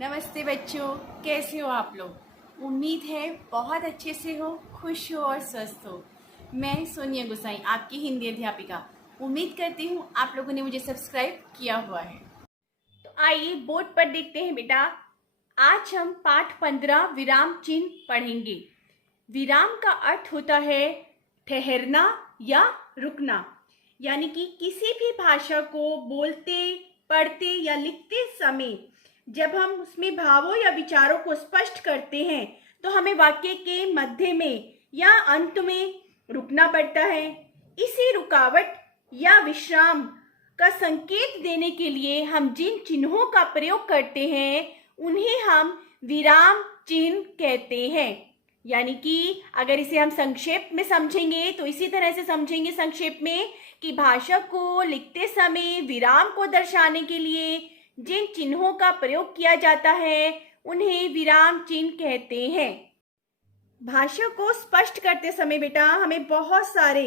नमस्ते बच्चों, कैसे हो आप लोग। उम्मीद है बहुत अच्छे से हो, खुश हो और स्वस्थ हो। मैं सोनिया गुसाई, आपकी हिंदी अध्यापिका। उम्मीद करती हूँ आप लोगों ने मुझे सब्सक्राइब किया हुआ है। तो आइए बोर्ड पर देखते हैं बेटा। आज हम पाठ 15 विराम चिन्ह पढ़ेंगे। विराम का अर्थ होता है ठहरना या रुकना, यानी कि किसी भी भाषा को बोलते, पढ़ते या लिखते समय जब हम उसमें भावों या विचारों को स्पष्ट करते हैं तो हमें वाक्य के मध्य में या अंत में रुकना पड़ता है। इसी रुकावट या विश्राम का संकेत देने के लिए हम जिन चिन्हों का प्रयोग करते हैं उन्हें हम विराम चिन्ह कहते हैं। यानी कि अगर इसे हम संक्षेप में समझेंगे तो इसी तरह से समझेंगे संक्षेप में कि भाषा को लिखते समय विराम को दर्शाने के लिए जिन चिन्हों का प्रयोग किया जाता है उन्हें विराम चिन्ह कहते हैं। भाषा को स्पष्ट करते समय बेटा हमें बहुत सारे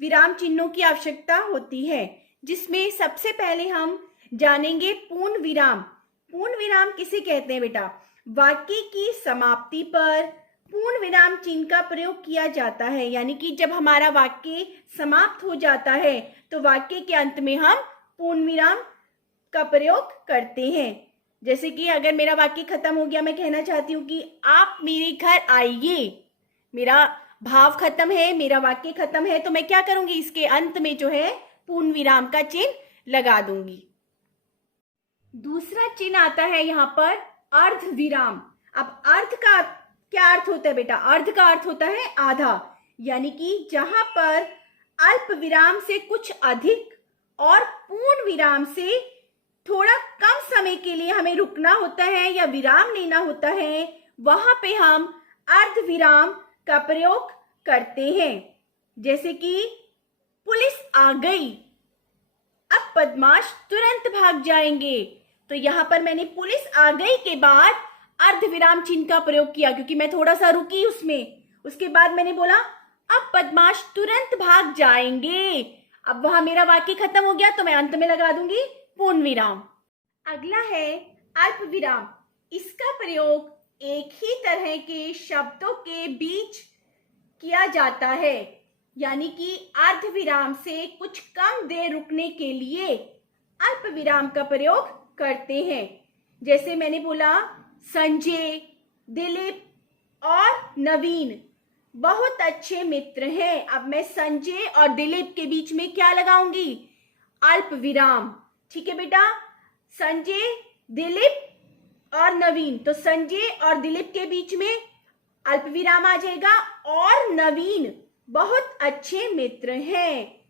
विराम चिन्हों की आवश्यकता होती है, जिसमें सबसे पहले हम जानेंगे पूर्ण विराम। पूर्ण विराम किसे कहते हैं बेटा? वाक्य की समाप्ति पर पूर्ण विराम चिन्ह का प्रयोग किया जाता है। यानी कि जब हमारा वाक्य समाप्त हो जाता है तो वाक्य के अंत में हम पूर्ण विराम का प्रयोग करते हैं। जैसे कि अगर मेरा वाक्य खत्म हो गया, मैं कहना चाहती हूँ कि आप मेरे घर आइए, मेरा भाव खत्म है, मेरा वाक्य खत्म है, तो मैं क्या करूंगी? इसके अंत में जो है पूर्ण विराम का चिन्ह लगा दूंगी। दूसरा चिन्ह आता है यहाँ पर अर्ध विराम। अब अर्ध का क्या अर्थ होता है बेटा? अर्ध का अर्थ होता है आधा, यानी कि जहां पर अल्प विराम से कुछ अधिक और पूर्ण विराम से थोड़ा कम समय के लिए हमें रुकना होता है या विराम लेना होता है, वहां पे हम अर्ध विराम का प्रयोग करते हैं। जैसे कि पुलिस आ गई, अब बदमाश तुरंत भाग जाएंगे। तो यहां पर मैंने पुलिस आ गई के बाद अर्ध विराम चिन्ह का प्रयोग किया, क्योंकि मैं थोड़ा सा रुकी उसमें। उसके बाद मैंने बोला अब बदमाश तुरंत भाग जाएंगे। अब वहां मेरा वाक्य खत्म हो गया तो मैं अंत में लगा दूंगी पूर्ण विराम। अगला है अल्प विराम। इसका प्रयोग एक ही तरह के शब्दों के बीच किया जाता है, यानी कि अर्ध विराम से कुछ कम देर रुकने के लिए अल्प विराम का प्रयोग करते हैं। जैसे मैंने बोला संजय, दिलीप और नवीन बहुत अच्छे मित्र हैं। अब मैं संजय और दिलीप के बीच में क्या लगाऊंगी? अल्प विराम। ठीक है बेटा, संजय, दिलीप और नवीन, तो संजय और दिलीप के बीच में अल्प विराम आ जाएगा। और नवीन बहुत अच्छे मित्र हैं।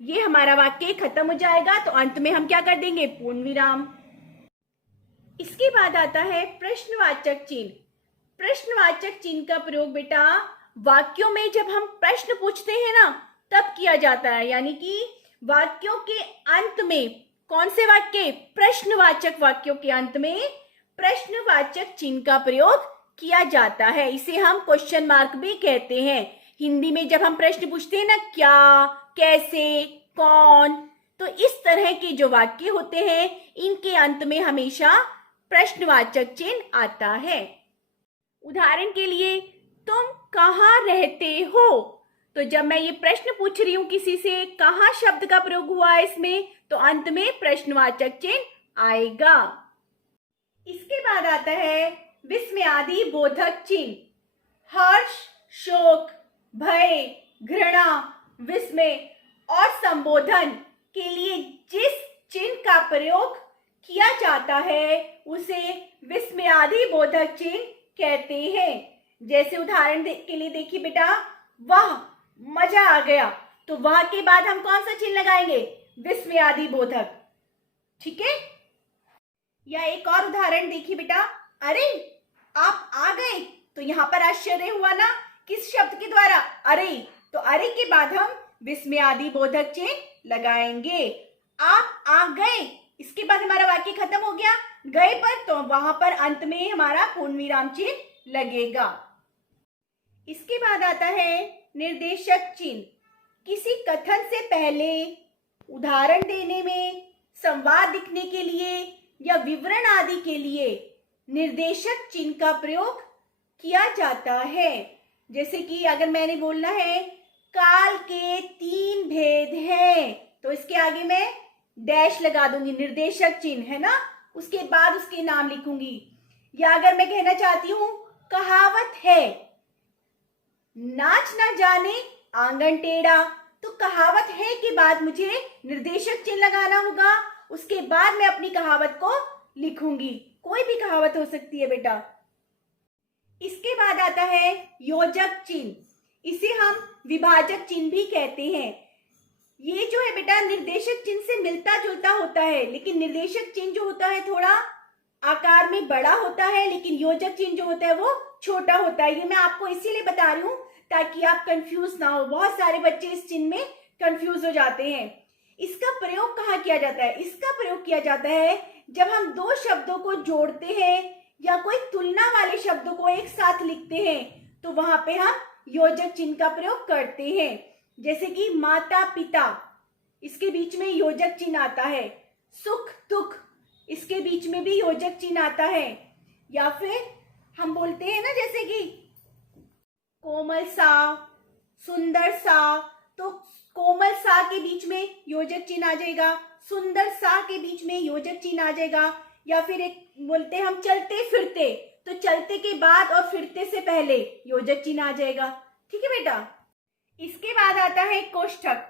ये हमारा वाक्य खत्म हो जाएगा तो अंत में हम क्या कर देंगे? पूर्ण विराम। इसके बाद आता है प्रश्नवाचक चिन्ह। प्रश्नवाचक चिन्ह का प्रयोग बेटा वाक्यों में जब हम प्रश्न पूछते हैं ना तब किया जाता है। यानी कि वाक्यों के अंत में, कौन से वाक्य? प्रश्नवाचक वाक्यों के अंत में प्रश्नवाचक चिन्ह का प्रयोग किया जाता है। इसे हम क्वेश्चन मार्क भी कहते हैं। हिंदी में जब हम प्रश्न पूछते हैं ना, क्या, कैसे, कौन, तो इस तरह के जो वाक्य होते हैं इनके अंत में हमेशा प्रश्नवाचक चिन्ह आता है। उदाहरण के लिए, तुम कहाँ रहते हो? तो जब मैं ये प्रश्न पूछ रही हूं किसी से, कहाँ शब्द का प्रयोग हुआ है इसमें, तो अंत में प्रश्नवाचक चिन्ह आएगा। इसके बाद आता है विस्मयादि बोधक चिन्ह। हर्ष, शोक, भय, घृणा, विस्मय और संबोधन के लिए जिस चिन्ह का प्रयोग किया जाता है उसे विस्मयादि बोधक चिन्ह कहते हैं। जैसे उदाहरण के लिए देखिए बेटा, वाह मजा आ गया, तो वाह के बाद हम कौन सा चिन्ह लगाएंगे? विस्मयादि बोधक। ठीक है। या एक और उदाहरण देखिए बेटा, अरे आप आ गए, तो यहां पर आश्चर्य हुआ ना, किस शब्द के द्वारा? अरे। तो अरे के बाद हम विस्मयादि बोधक चिन्ह लगाएंगे। आप आ गए, इसके बाद हमारा वाक्य खत्म हो गया गए पर, तो वहां पर अंत में हमारा पूर्ण विराम चिन्ह लगेगा। इसके बाद आता है निर्देशक चिन्ह। किसी कथन से पहले, उदाहरण देने में, संवाद लिखने के लिए या विवरण आदि के लिए निर्देशक चिन्ह का प्रयोग किया जाता है। जैसे कि अगर मैंने बोलना है काल के 3 भेद हैं, तो इसके आगे मैं डैश लगा दूंगी, निर्देशक चिन्ह है ना, उसके बाद उसके नाम लिखूंगी। या अगर मैं कहना चाहती हूं कहावत है नाच ना जाने आंगन टेढ़ा, तो कहावत है के बाद मुझे निर्देशक चिन्ह लगाना होगा, उसके बाद मैं अपनी कहावत को लिखूंगी। कोई भी कहावत हो सकती है बेटा। इसके बाद आता है योजक चिन्ह, इसे हम विभाजक चिन्ह भी कहते हैं। ये जो है बेटा निर्देशक चिन्ह से मिलता जुलता होता है, लेकिन निर्देशक चिन्ह जो होता है थोड़ा आकार में बड़ा होता है, लेकिन योजक चिन्ह जो होता है वो छोटा होता है। ये मैं आपको इसीलिए बता रही हूँ ताकि आप कंफ्यूज ना हो। बहुत सारे बच्चे इस चिन्ह में कंफ्यूज हो जाते हैं। इसका प्रयोग कहाँ किया जाता है? इसका प्रयोग किया जाता है जब हम दो शब्दों को जोड़ते हैं या कोई तुलना वाले शब्दों को एक साथ लिखते हैं, तो वहां पे हम योजक चिन्ह का प्रयोग करते हैं। जैसे कि माता पिता, इसके बीच में योजक चिन्ह आता है। सुख दुख, इसके बीच में भी योजक चिन्ह आता है। या फिर हम बोलते हैं ना जैसे कि कोमल सा, सुंदर सा, तो कोमल सा के बीच में योजक चिन्ह आ जाएगा, सुंदर सा के बीच में योजक चिन्ह आ जाएगा। या फिर एक बोलते हैं हम चलते फिरते, तो चलते के बाद और फिरते से पहले योजक चिन्ह आ जाएगा। ठीक है बेटा। इसके बाद आता है कोष्ठक।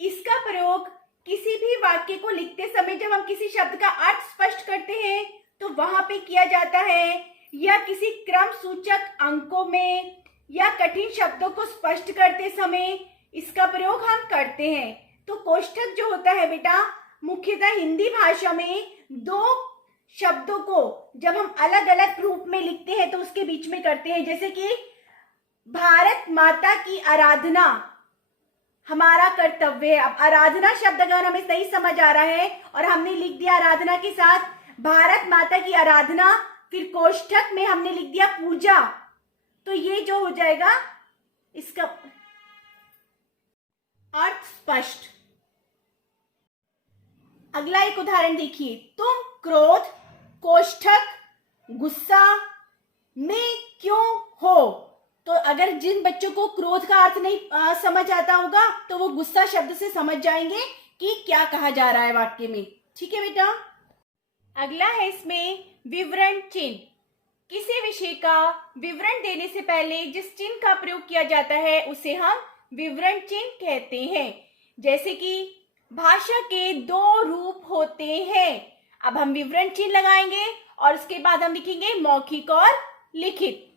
इसका प्रयोग किसी भी वाक्य को लिखते समय जब हम किसी शब्द का अर्थ स्पष्ट करते हैं तो वहां पे किया जाता है, या किसी क्रम सूचक अंकों में, या कठिन शब्दों को स्पष्ट करते समय इसका प्रयोग हम करते हैं। तो कोष्ठक जो होता है बेटा मुख्यतः हिंदी भाषा में दो शब्दों को जब हम अलग अलग रूप में लिखते हैं तो उसके बीच में करते हैं। जैसे कि भारत माता की आराधना हमारा कर्तव्य है। अब आराधना शब्द अगर हमें सही समझ आ रहा है और हमने लिख दिया आराधना के साथ भारत माता की आराधना, फिर कोष्ठक में हमने लिख दिया पूजा, तो ये जो हो जाएगा इसका अर्थ स्पष्ट। अगला एक उदाहरण देखिए, तुम क्रोध कोष्ठक गुस्सा में क्यों हो। तो अगर जिन बच्चों को क्रोध का अर्थ नहीं समझ आता होगा तो वो गुस्सा शब्द से समझ जाएंगे कि क्या कहा जा रहा है वाक्य में। ठीक है बेटा। अगला है इसमें विवरण चिन्ह। किसी विषय का विवरण देने से पहले जिस चिन्ह का प्रयोग किया जाता है उसे हम विवरण चिन्ह कहते हैं। जैसे कि भाषा के 2 रूप होते हैं। अब हम विवरण चिन्ह लगाएंगे और उसके बाद हम लिखेंगे मौखिक और लिखित।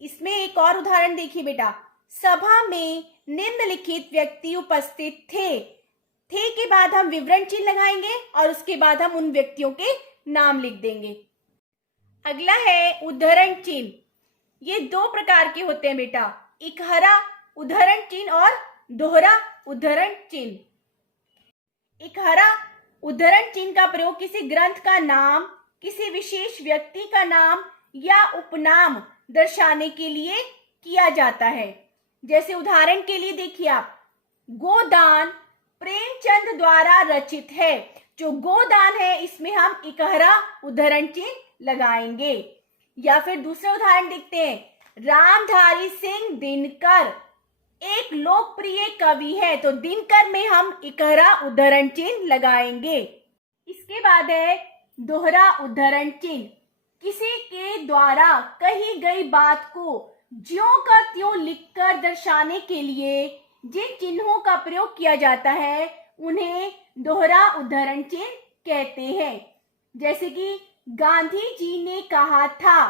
इसमें एक और उदाहरण देखिए बेटा, सभा में निम्नलिखित व्यक्ति उपस्थित थे। थे के बाद हम विवरण चिन्ह लगाएंगे और उसके बाद हम उन व्यक्तियों के नाम लिख देंगे। अगला है उद्धरण चिन्ह। ये 2 प्रकार के होते हैं बेटा, इकहरा उद्धरण चिन्ह और दोहरा उद्धरण चिन्ह। इकहरा उद्धरण चिन्ह का प्रयोग किसी ग्रंथ का नाम, किसी विशेष व्यक्ति का नाम या उपनाम दर्शाने के लिए किया जाता है। जैसे उदाहरण के लिए देखिए आप, गोदान प्रेमचंद द्वारा रचित है। जो गोदान है इसमें हम इकहरा उद्धरण चिन्ह लगाएंगे। या फिर दूसरा उदाहरण देखते हैं, रामधारी सिंह दिनकर एक लोकप्रिय कवि है, तो दिनकर में हम इकहरा उद्धरण चिन्ह लगाएंगे। इसके बाद है दोहरा उद्धरण चिन्ह। किसी के द्वारा कही गई बात को ज्यों का त्यों लिखकर दर्शाने के लिए जिन चिन्हों का प्रयोग किया जाता है उन्हें दोहरा उद्धरण चिन्ह कहते हैं। जैसे कि गांधी जी ने कहा था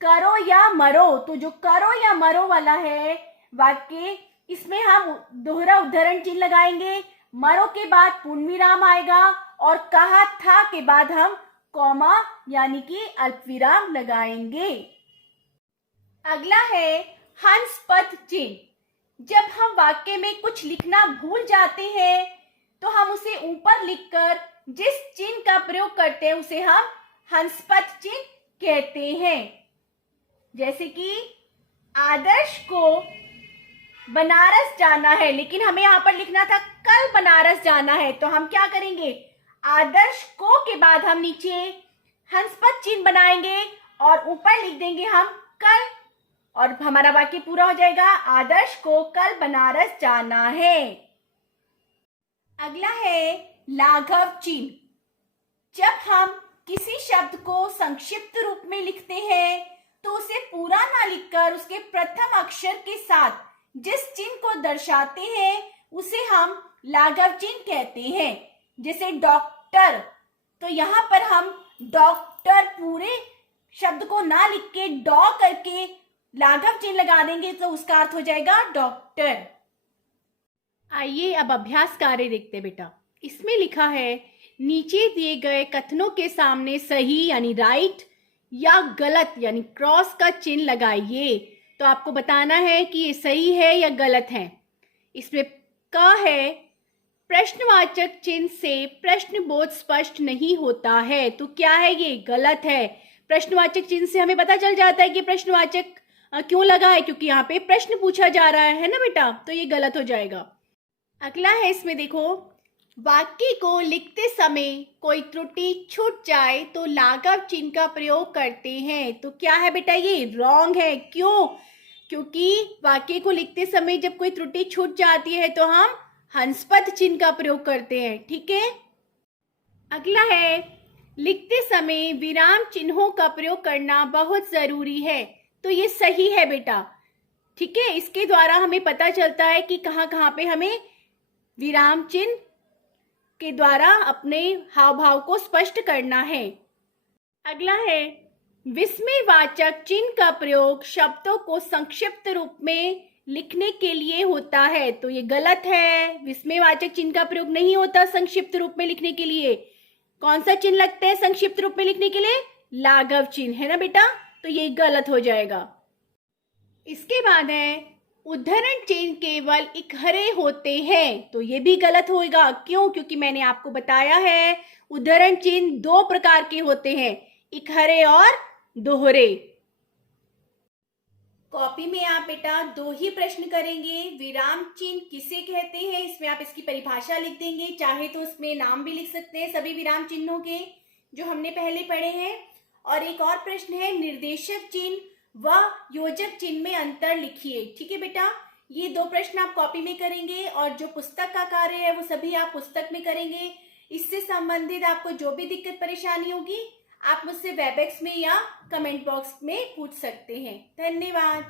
करो या मरो, तो जो करो या मरो वाला है वाक्य, इसमें हम दोहरा उद्धरण चिन्ह लगाएंगे। मरो के बाद पूर्णविराम आएगा और कहा था के बाद हम कॉमा यानी कि अल्पविराम लगाएंगे। अगला है हंस पद चिन्ह। जब हम वाक्य में कुछ लिखना भूल जाते हैं तो हम उसे ऊपर लिखकर जिस चिन्ह का प्रयोग करते हैं उसे हम हंस पद चिन्ह कहते हैं। जैसे कि आदर्श को बनारस जाना है, लेकिन हमें यहां पर लिखना था कल बनारस जाना है, तो हम क्या करेंगे, आदर्श को के बाद हम नीचे हंसपद चिन्ह बनाएंगे और ऊपर लिख देंगे हम कल, और हमारा वाक्य पूरा हो जाएगा। आदर्श को कल बनारस जाना है। अगला है लाघव चिन्ह। जब हम किसी शब्द को संक्षिप्त रूप में लिखते हैं तो उसे पूरा ना लिखकर उसके प्रथम अक्षर के साथ जिस चिन्ह को दर्शाते हैं उसे हम लाघव चिन्ह कहते हैं। जैसे डॉक्टर, तो यहाँ पर हम डॉक्टर पूरे शब्द को ना लिख के डॉ करके लाघव चिन्ह लगा देंगे तो उसका अर्थ हो जाएगा डॉक्टर। आइए अब अभ्यास कार्य देखते हैं बेटा। इसमें लिखा है नीचे दिए गए कथनों के सामने सही यानी राइट या गलत यानी क्रॉस का चिन्ह लगाइए। तो आपको बताना है कि ये सही है या गलत है। इसमें क है प्रश्नवाचक चिन्ह से प्रश्नबोध स्पष्ट नहीं होता है, तो क्या है ये? गलत है। प्रश्नवाचक चिन्ह से हमें पता चल जाता है कि प्रश्नवाचक क्यों लगा है, क्योंकि यहाँ पे प्रश्न पूछा जा रहा है ना बेटा, तो ये गलत हो जाएगा। अगला है, इसमें देखो, वाक्य को लिखते समय कोई त्रुटि छूट जाए तो लाघव चिन्ह का प्रयोग करते हैं, तो क्या है बेटा? ये रॉन्ग है। क्यों? क्योंकि वाक्य को लिखते समय जब कोई त्रुटि छूट जाती है तो हम हंसपद चिन्ह का प्रयोग करते हैं। ठीक है। अगला है, लिखते समय विराम चिन्हों का प्रयोग करना बहुत जरूरी है, तो ये सही है बेटा। ठीक है, इसके द्वारा हमें पता चलता है कि कहाँ कहाँ पे हमें विराम चिन्ह के द्वारा अपने हाव भाव को स्पष्ट करना है। अगला है, विस्मयवाचक चिन्ह का प्रयोग शब्दों को संक्षिप्त रूप में लिखने के लिए होता है, तो ये गलत है। विस्मयवाचक चिन्ह का प्रयोग नहीं होता संक्षिप्त रूप में लिखने के लिए। कौन सा चिन्ह लगता है संक्षिप्त रूप में लिखने के लिए? लाघव चिन्ह, है ना बेटा, तो ये गलत हो जाएगा। इसके बाद है, उद्धरण चिन्ह केवल इकहरे होते हैं, तो ये भी गलत होगा। क्यों? क्योंकि मैंने आपको बताया है उद्धरण चिन्ह दो प्रकार के होते हैं, इकहरे और दोहरे। कॉपी में आप बेटा दो ही प्रश्न करेंगे। विराम चिन्ह किसे कहते हैं, इसमें आप इसकी परिभाषा लिख देंगे, चाहे तो उसमें नाम भी लिख सकते हैं सभी विराम चिन्हों के जो हमने पहले पढ़े हैं। और एक और प्रश्न है, निर्देशक चिन्ह व योजक चिन्ह में अंतर लिखिए। ठीक है बेटा, ये दो प्रश्न आप कॉपी में करेंगे और जो पुस्तक का कार्य है वो सभी आप पुस्तक में करेंगे। इससे संबंधित आपको जो भी दिक्कत परेशानी होगी आप मुझसे वेबएक्स में या कमेंट बॉक्स में पूछ सकते हैं। धन्यवाद।